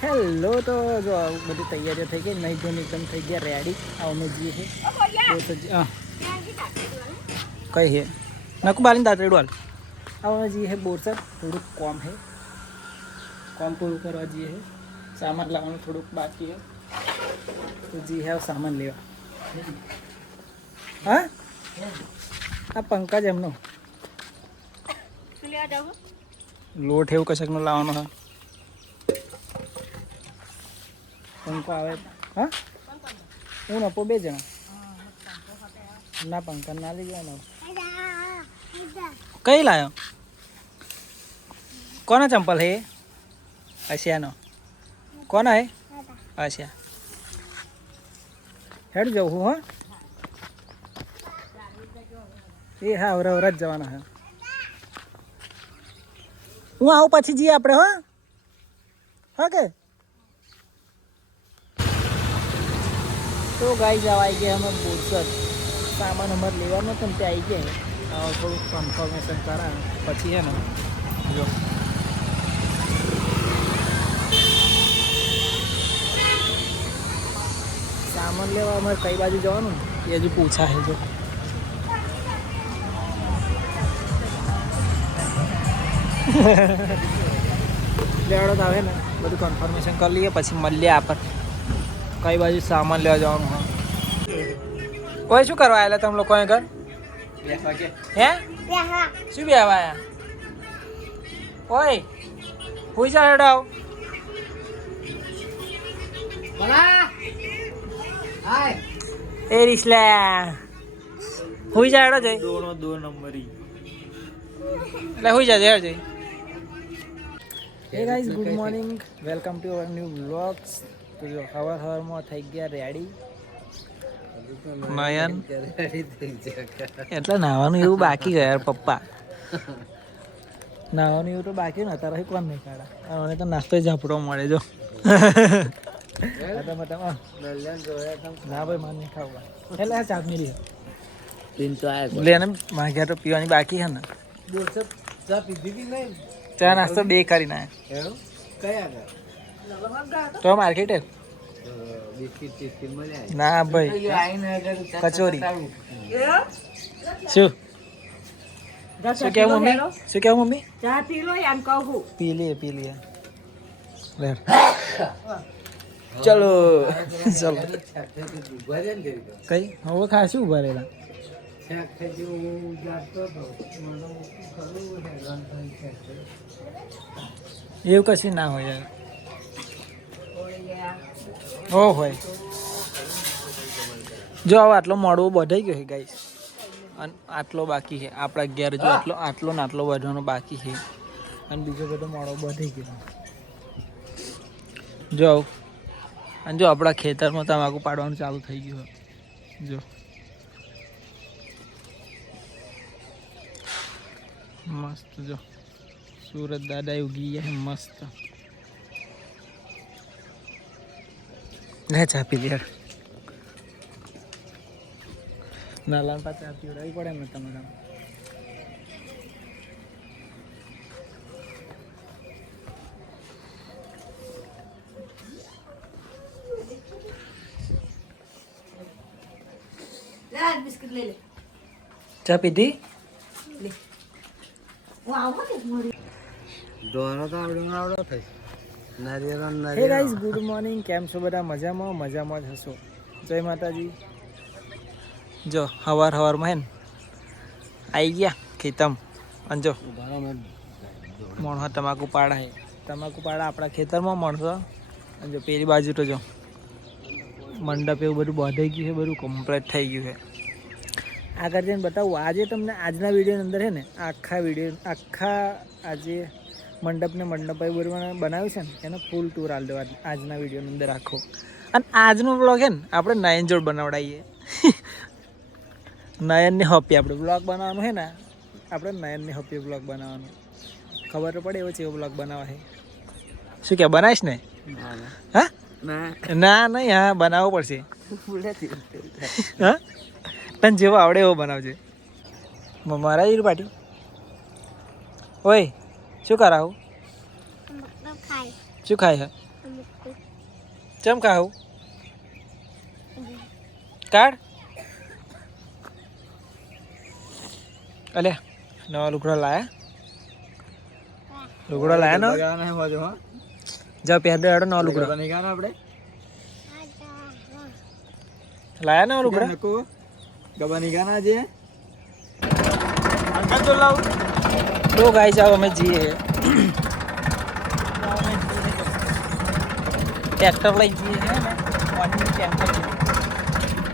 hello તો જો બધી તૈયારીઓ થઈ ગઈ નહીં ધોઈને એકદમ થઈ ગયા રેડી આવનો જઈએ છે હા કઈ છે નકુ બાલીને દાંતરેડું હાલ આવનો જઈએ છે બોરસદ થોડુંક કોમ છે કોમ પૂરું કરવા જઈએ છે સામાન લાવવાનું થોડુંક બાકી છે તો જઈએ હવે સામાન લેવા હા આ પંકજ એમનો લોટ એવું કશાકનો લાવવાનો હા પંખો આવે હા હું નપો 2 જણા ના પંખા ના લઈ જવાનો કઈ લાયો કોના ચંપલ હે આશિયાનો કોના હે આશિયા હેડ જાઉં હું હા એ હા અવરા જ જવાના હા હું આવું પછી જઈએ આપણે હા હા કે તો ગાઈ જવા આવી ગયા અમે બોરસદ સામાન અમારે લેવાનો હતો ને ત્યાં આવી ગયા થોડુંક કન્ફર્મેશન કરા પછી હે ને જો સામાન લેવા અમારે કઈ બાજુ જવાનું ને એ હજુ પૂછા છે જો લેવાડો તો આવે ને બધું કન્ફર્મેશન કરી લઈએ પછી મળીએ આપણે કઈ બાજુ સામાન લેવા જવાનું હા કોઈ શું કરવા આવેલા તમે લોકોને ઘર હે શું બે આયા ઓય પૂછ હેડાવ એ રીસલા હુઈ જા હેડો જઈ દો નંબરી એટલે હુઈ જા હેડ જઈ hey guys good morning welcome to our new vlogs તો જો સવારમાં થઈ ગયા રેડી નયન એટલે નાવાનું એવું બાકી ગયા યાર પપ્પા નાવાનું એવું તો બાકી ને અત્યારે કોણ નહીં કાઢા મને તો નાસ્તો ઝાપડો મળે જો ના ભાઈ માન નહીં ખાવા એટલે ચા મિલી લેને માગ્યા તો પીવાની બાકી છે ને ચા પીધી નહીં ચા નાસ્તો 2 કરી નાખ્યા તો માર્કેટ ના ભાઈ કચોરી શું શું કેવું મમ્મી શું કેવું મમ્મી ચા પી લો એમ કહું પી લે લે ચલો ચલો કઈ હવે ખાશું ઉભા રહેલા એવું કશું ના હોય યાર ઓ હોય જો હવે આટલો મોડવો બધાઈ ગયો છે ગાઈસ અને આટલો બાકી છે આપણા ઘેર જો આટલો ને આટલો વધવાનો બાકી છે અને બીજો બધો મોડો બધાઈ ગયો જો અને જો આપણા ખેતરમાં તમાકુ પાડવાનું ચાલુ થઈ ગયું જો મસ્ત જો સુરત દાદા ઉગી ગયા મસ્ત લે ચા પી લે નાલાન પાસે ચા પીવડાવી પડે ને તમારે બિસ્કિટ લઈ લે ચા પીધી હે ગાઈઝ ગુડ મોર્નિંગ કેમ છો બધા મજામાં જ હશો જય માતાજી જો સવારમાં હે ને આવી ગયા ખેતમ અને જો મણો તમાકુ પાડા આપણા ખેતરમાં મળશો અને જો પેલી બાજુ તો જો મંડપ એવું બધું બાંધાઈ ગયું છે બધું કમ્પ્લીટ થઈ ગયું છે આગળ જઈને બતાવું આજે તમને આજના વિડીયોની અંદર છે ને આખા આજે મંડપ એવું બધું બનાવ્યું છે ને એનો ફૂલ ટૂર આલ દેવા આજના વિડીયોની અંદર આખો અને આજનો બ્લોગ છે ને આપણે નયન જોડ બનાવડાવીએ નયનને હોપી આપણે બ્લોગ બનાવવાનું છે ને આપણે નયનને હોપી બ્લોગ બનાવવાનું ખબર તો પડે એવો છે એવો બ્લોગ બનાવવા છે શું કે બનાવીશ ને હા ના નહીં હા બનાવવો પડશે હા તને જેવો આવડે એવો બનાવજે મારા જ પાટી ઓય શું કરાવું શું ખાય ચમ ખાવું કાઢ અલે નવા લુગડા લાયા ને જા પહેર દે હેડો નવા લુગડા આપણે લાયા નવા લુગડા ગબાની ગાના છે અંકલ તો લાવ તો ગાઈ જાઓ અમે જઈએ ટ્રેક્ટર લઈ જઈએ છે ને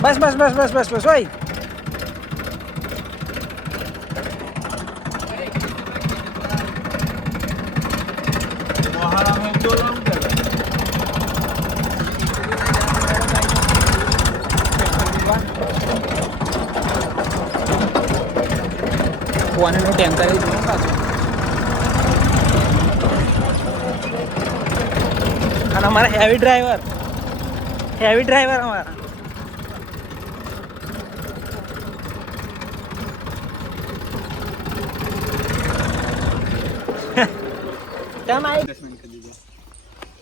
બસ બસ બસ બસ બસ બસ ભાઈ પાણીનું ટેન્કર આવી જવું પાછું અને અમારા હેવી ડ્રાઈવર અમારા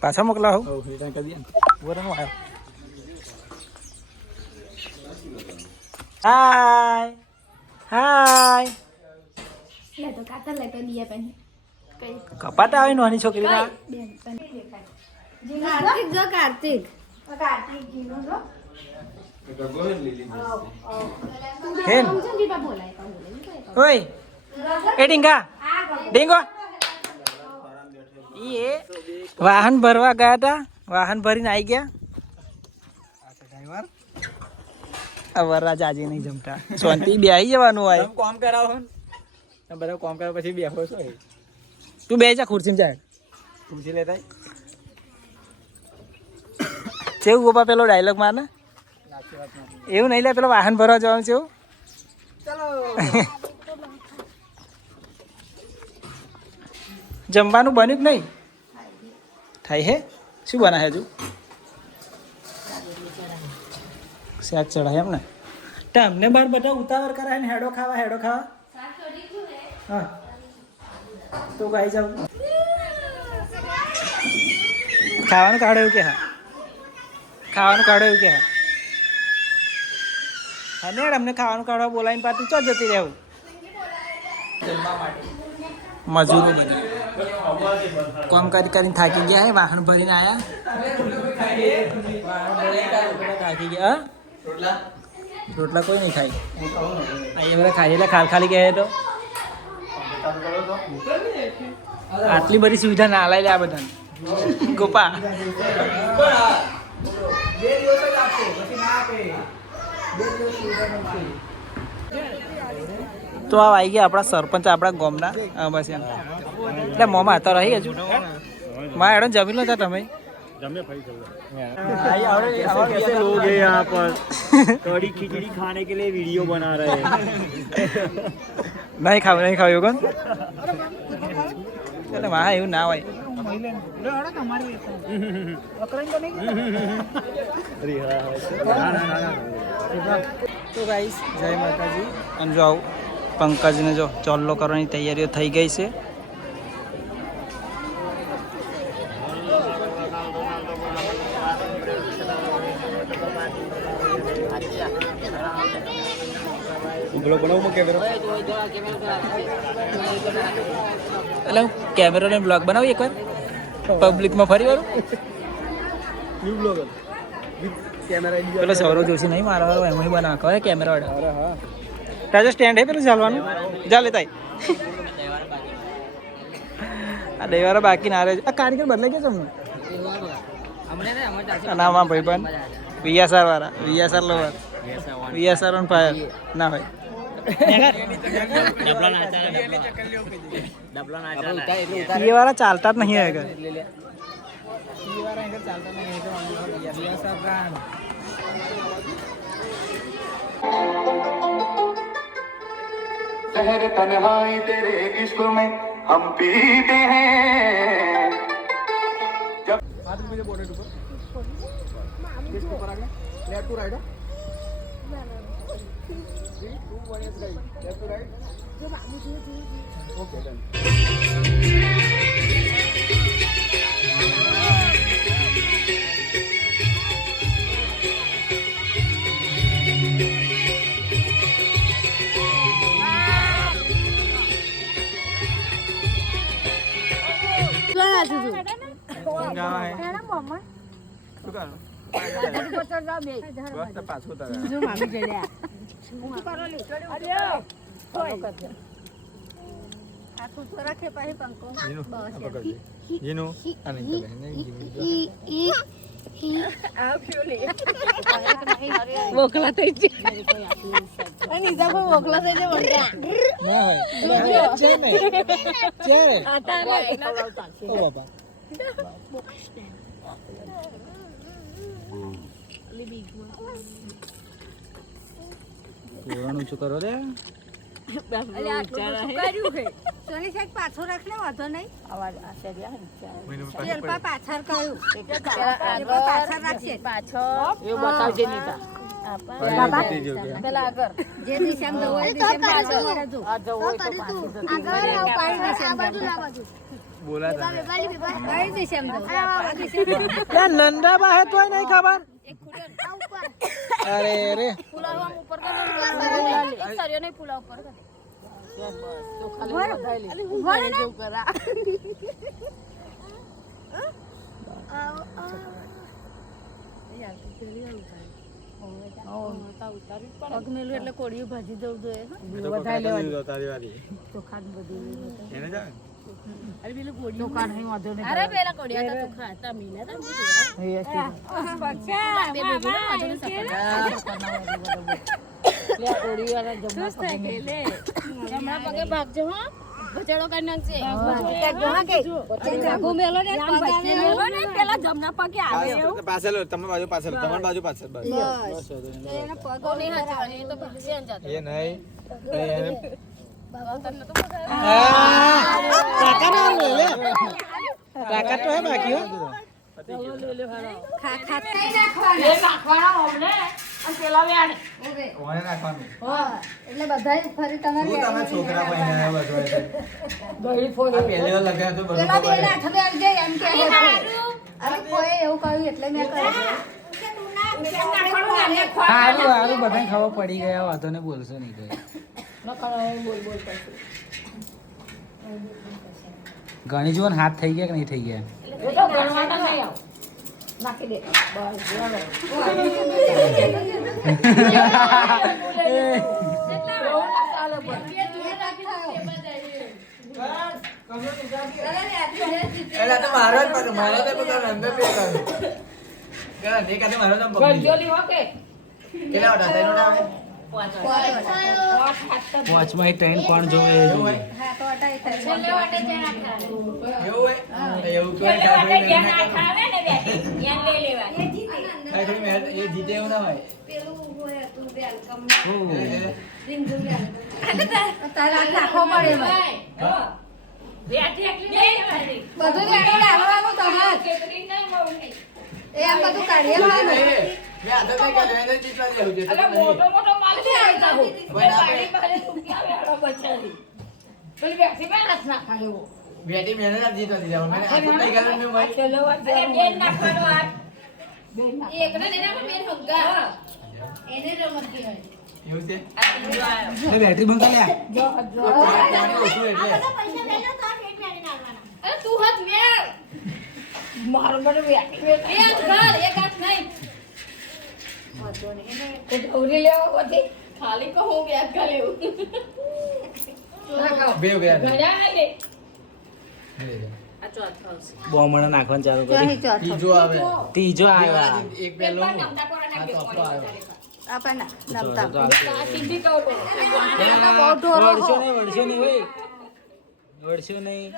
પાછા મોકલાવો હાય હાય કપાટા આવે નાની છોકરી ના કાર્તિક હેન ઓય એ ડીંગો એ વાહન ભરવા ગયા હતા વાહન ભરીને આવી ગયા વરરાજ આજે નહીં જમતા શાંતિ બે આવી જવાનું હોય કામ કરાવો બધા કામ કર્યા પછી બેહો છો તું બે જા ખુરશીમાં જાય પૂછી લેતા કેવું ગોપા પેલો ડાયલોગ માર ને એવું નહીં લે પેલો વાહન ભરવા જવાનું છે એવું જમવાનું બન્યું કે નહીં થાય હે શું બનાવે હજુ શાક ચડાય એમ ને તમને બાર બધા ઉતાવળ કરાય ને હેડો ખાવા હા તો ગાઈ જાવ ખાવાનું કાઢો એવું કે હા ને અમને ખાવાનું કાઢવા બોલાવીને પાછી ચો જતી રહેવું મજૂરો બધી કામ કરીને થાકી ગયા હે વાહન ભરીને આયા થાકી ગયા રોટલા કોઈ નહીં ખાય અહીંયા બધા ખાઈ એટલે ખાલી કહે તો આટલી બધી સુવિધા ના લાવી લે આ બધા ગોપા તો આ આવી ગયા આપણા સરપંચ આપણા ગામના બસ એમ એટલે મોંમાં હતા રહી હજુ માં એડો જમી લો તમે कैसे लोग हैं यहाँ पर कड़ी खिचड़ी खाने के लिए वीडियो बना रहे हैं नहीं खाओ એવું એટલે વાહ એવું ના હોય તો ગાઈસ જય માતાજી અને જો આવું પંકજને જો ચોલ્લો કરવાની તૈયારીઓ થઈ ગઈ છે એટલે કેમેરો ને બ્લોગ બનાવી એકવાર પબ્લિકમાં ફરી વાળું પેલો સૌરવ જોશી નહીં મારા વાળો એમ બનાવ કરે કેમેરા વાળા તાજો સ્ટેન્ડ હે પેલું ચાલવાનું જા લેતા આ દહીવાળા બાકી ના રહે આ કારીગર બદલાઈ ગયા તમને નામા ભાઈબંધ વિયાસાર વાળા વિયાસાર લોવર વિયાસાર ઓન ફાયર ના હોય ये वाला चालता नहीं है शहर तन्हाई तेरे इश्क में हम पीते हैं जब left to right left to right okay done મંગાવા હે એના મમ્મા શું કરવાનું પચાસ જાવ બે બસ તો પાછું તારે જો મામી જડ્યા હું કરો લી અરે ફોલો કરજે આ તું તો રાખે પાહે પંકો જીનું બસ આ પકડજે જીનું આ નહીં કરે નહીં જીનું આ ફ્યુલી બોકલા થઈ છે અને ઇજા પર બોકલા થઈ છે વળતા ના હોય ચે નહીં ચે આટા રે ઓ બાપા કોરાનું શું કરો રે અલે આ કર્યું હે સોની સાહેબ પાછો રાખ લે વાંધો નહીં અવાજ આ સેરિયા તેલ પા પાછળ કહ્યું પાછળ રાખશે પાછો એવું બતાવજે નીતા પેલા આગળ જે દિશામાં જવું હોય દિશામાં પાછળ રહેજો આ જવું હોય તો પાછળ આગળ પાડી દિશામાં બાજુ બોલા તમે કઈ દિશામાં જવું આ દિશામાં લે નંદા બા હે તોય નહીં ખબર એક ખુડે ઉપર અરે રે પુલાવ ઉપર કર એક સરિયો નહીં પુલાવ ઉપર કર બસ તો ખાલી વધાઈ લે ઉભા જેવું કરા પગ મેલું એટલે કોળીઓ ભાજી જવું જોઈએ વધાઈ લેવાની તારી વારી ચોખા બધું એને જા અરે પેલું કોળીઓ ચોખા નહીં વાંધો નહીં અરે પેલા કોળિયા હતા ચોખા હતા મીના હતા બે બે વાંધો નહીં લે કોળી વાળા જમણા પગે લે જમણા પગે ભાગજો હા બચડો કરી નાખજે કાઢજો હા કે આગો મેલો ને મેલો ને પેલા જમણા પગે આવે એવું પાછળ તમે બાજુ પાછળ તમારી બાજુ પાછળ બસ એના પગો નહીં હાચવાની એ તો પછી જતો એ નહીં કાકા ના લે લે કાકા તો હે બાકી હો ખા ખા ઓને નાખવાનું એટલે બધા ફરી તમારે તું તમે છોકરા પહેરાયા બધો એટલે ગઈ ફોન પહેલે લગાય તો બધું પેલા બે હાથ બે અડજે એમ કે અરે કોઈ એવું કહ્યું એટલે મેં કહ્યું હારું હારું બધાને ખબર પડી ગયા વાતો ને બોલશો નહીં કઈ ઘણી જોન હાથ થઈ ગયા કે નહીં થઈ ગયા નાખી દે એલા તો મારો જ પકડ મારો તો પકડ અંદર પે કર કે ને કાતે મારો તો પકડ ગંજોલી હોકે કેલા ઓડા તેનો ના વોચમાં ટ્રેન કોણ જોવે એ જોવે હા તો અટાઈ થાય છેલ્લે વાટે જે નાખવાનું એવું હે એવું તો આવે ને ધ્યાન લઈ લેવા એ જીતે એવું ના હોય પેલું હોય તું વેલકમ રિંગ જોયા તારા નાખો પડે ભાઈ બધું કાઢી લાવવાનું તમાર એ આમ બધું કાઢી લાવવાનું મે આદત કે જોઈને જીતવા જેવું છે મોટો મોટો માલ છે આવતા હું પાણી પાણી તુક્યા વેડો બચારી પેલી બેઠી માં રસ ના ખાયો બેટી મેને ના જીતવા દીધા મને આદત નહીં ગયું મે ભાઈ ચલો અરે બેન નાખવાનો આ બેન નાખ એકને દેના પણ બેન હંગા એને રમત દી હોય એવું છે આ તીજો આયો એ બેટરી બંધ લ્યા જો પાણી ઓછું એટલે અરે તું હાથ મેળ મારો બડો બેઠી બે ઘર એક હાથ નહીં વાતો ને એને તો ઉરી લેવા હોતી ખાલી કહું બે ઘર લેવું બે બે ઘડા લે આ ચોથો આવશે બોમણા નાખવાનું ચાલુ કરી ત્રીજો આવે ત્રીજો આવ્યો એક પેલો એકવાર નમતા કોરા નાખે આપણા નમતા આ સીધી કહો બહુ ઢોરો વળશો નહીં હોય વળશો નહીં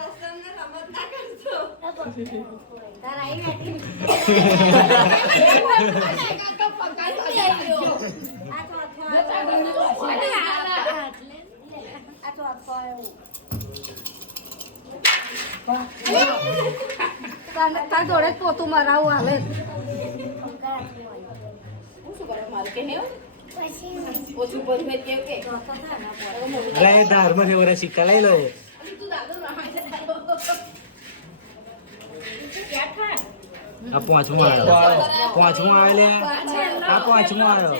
તાર જોડે જ પોતું મરાવું હાલે રે ધારમાં ને સિક્કા લઈ લો આ પાંચમો આવે લે આ પાંચમો આવ્યો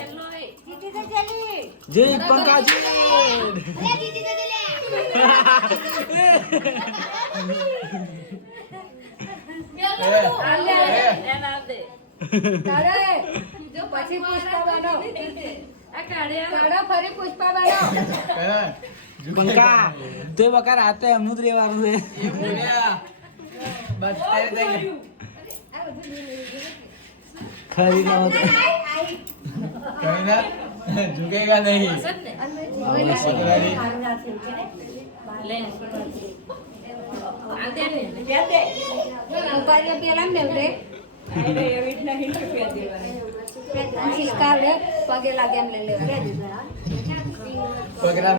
જય પંકાજી પેલો તારે જો પછી પુષ્પા બનો કાઢો ફરી પુષ્પા બનો બંકા તે બકા રાતે એમનું જ રહેવાનું છે એ બોલ્યા બસ તેરે થઈ ગયું ખરી નો કहीं ना झुकेगा नहीं પેલા મેળવે પગે લાગે એમ લઈ લેવા प्रोग्राम